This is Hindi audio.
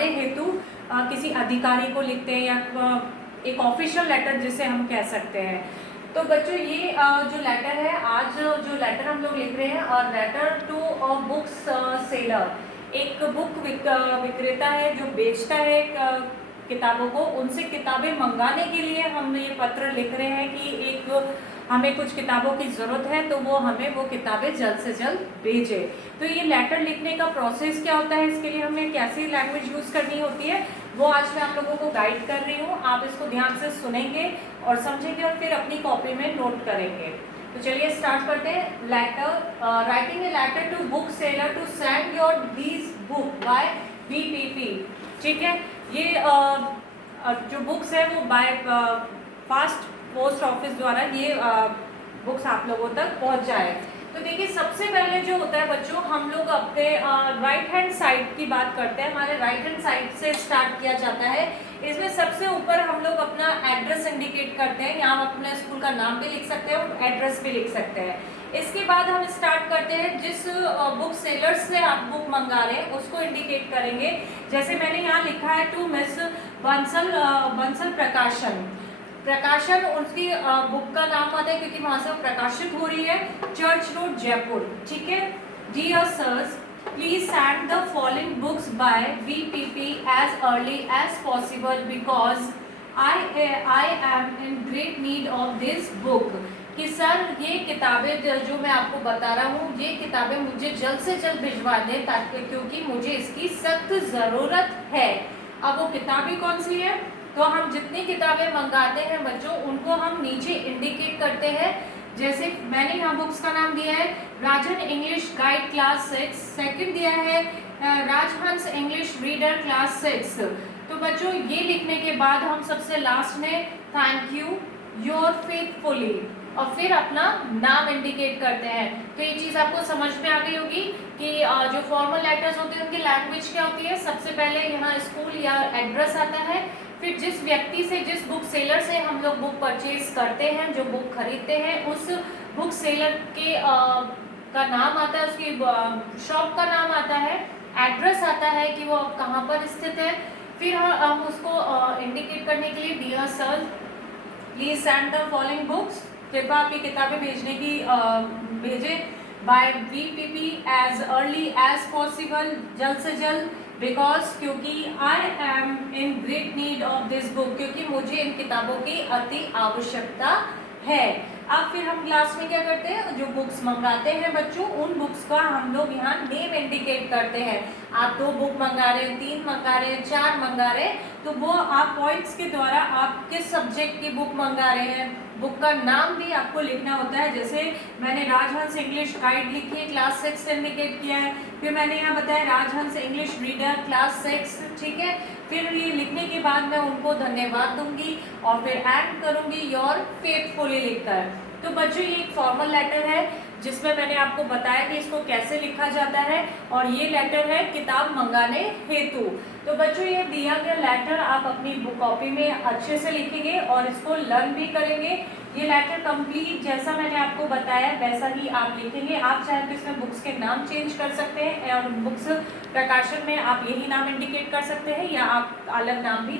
कार्य हेतु किसी अधिकारी को लिखते हैं, या एक ऑफिशियल लेटर जिसे हम कह सकते हैं। तो बच्चों ये जो लेटर है, आज जो लेटर हम लोग लिख रहे हैं, और letter to a books seller, एक बुक विक्रेता है जो बेचता है किताबों को, उनसे किताबें मंगाने के लिए हम ये पत्र लिख रहे हैं कि एक हमें कुछ किताबों की ज़रूरत है, तो वो हमें वो किताबें जल्द से जल्द भेजे। तो ये लेटर लिखने का प्रोसेस क्या होता है, इसके लिए हमें कैसी लैंग्वेज यूज़ करनी होती है, वो आज मैं आप लोगों को गाइड कर रही हूँ। आप इसको ध्यान से सुनेंगे और समझेंगे और फिर अपनी कॉपी में नोट करेंगे। तो चलिए स्टार्ट करते हैं। Letter, writing a letter to book seller to send your these book by BPP। ठीक है, ये जो बुक्स है वो बाय फास्ट पोस्ट ऑफिस द्वारा ये बुक्स आप लोगों तक पहुंच जाए। तो देखिए, सबसे पहले जो होता है बच्चों, हम लोग अपने राइट हैंड साइड की बात करते हैं। हमारे राइट हैंड साइड से स्टार्ट किया जाता है। इसमें सबसे ऊपर हम लोग अपना एड्रेस इंडिकेट करते हैं। यहाँ हम अपने स्कूल का नाम भी लिख सकते हैं और एड्रेस भी लिख सकते हैं। इसके बाद हम स्टार्ट करते हैं, जिस बुक सेलर से आप बुक मंगा रहे हैं उसको इंडिकेट करेंगे। जैसे मैंने यहाँ लिखा है टू मिस बंसल प्रकाशन उसकी बुक का नाम आता है, क्योंकि वहां से वो प्रकाशित हो रही है, चर्च रोड जयपुर। ठीक है। Dear sirs, please send the following books by BPP as early as possible because I am in great need of this book. कि सर, ये किताबें जो मैं आपको बता रहा हूँ, ये किताबें मुझे जल्द से जल्द भिजवा दें, ताकि क्योंकि मुझे इसकी सख्त ज़रूरत है। अब वो किताबें कौन सी है, तो हम जितनी किताबें मंगाते हैं बच्चों, उनको हम नीचे इंडिकेट करते हैं। जैसे मैंने यहाँ बुक्स का नाम दिया है राजन इंग्लिश गाइड क्लास 6, सेकंड दिया है राजहंस इंग्लिश रीडर क्लास 6। तो बच्चों ये लिखने के बाद हम सबसे लास्ट में थैंक यू योर फेथफुली, और फिर अपना नाम इंडिकेट करते हैं। तो ये चीज़ आपको समझ में आ गई होगी कि जो फॉर्मल लेटर्स होते हैं उनकी लैंग्वेज क्या होती है। सबसे पहले यहाँ स्कूल या एड्रेस आता है, फिर जिस व्यक्ति से, जिस बुक सेलर से हम लोग बुक परचेज करते हैं, जो बुक खरीदते हैं, उस बुक सेलर के का नाम आता है, उसकी शॉप का नाम आता है, एड्रेस आता है कि वो कहाँ पर स्थित है। फिर हम उसको इंडिकेट करने के लिए dear sir please send the following books, कृपया आपकी किताबें भेजने की भेजें by BPP as early as possible, जल्द से जल्द, बिकॉज क्योंकि I am in great need of this book, क्योंकि मुझे इन किताबों की अति आवश्यकता है। अब फिर हम क्लास में क्या करते हैं, जो बुक्स मंगाते हैं बच्चों, उन बुक्स का हम लोग यहाँ नेम इंडिकेट करते हैं। आप 2 बुक मंगा रहे हैं, 3 मंगा रहे हैं, 4 मंगा रहे हैं, तो वो आप पॉइंट्स के द्वारा आप किस सब्जेक्ट की बुक मंगा रहे हैं, बुक का नाम भी आपको लिखना होता है। जैसे मैंने राजहंस इंग्लिश गाइड लिखी है, क्लास 6 इंडिकेट किया है। फिर मैंने यहाँ बताया राजहंस इंग्लिश रीडर क्लास 6। ठीक है। फिर ये लिखने के बाद मैं उनको धन्यवाद दूंगी और फिर एंड करूंगी योर फेथफुली लिखकर। तो बच्चों ये एक फॉर्मल लेटर है जिसमें मैंने आपको बताया कि इसको कैसे लिखा जाता है, और ये लेटर है किताब मंगाने हेतु। तो बच्चों ये दिया गया लेटर आप अपनी बुक कॉपी में अच्छे से लिखेंगे और इसको लर्न भी करेंगे। ये लेटर कंप्लीट जैसा मैंने आपको बताया वैसा ही आप लिखेंगे। आप चाहे तो इसमें बुक्स के नाम चेंज कर सकते हैं, और बुक्स प्रकाशन में आप यही नाम इंडिकेट कर सकते हैं, या आप अलग नाम भी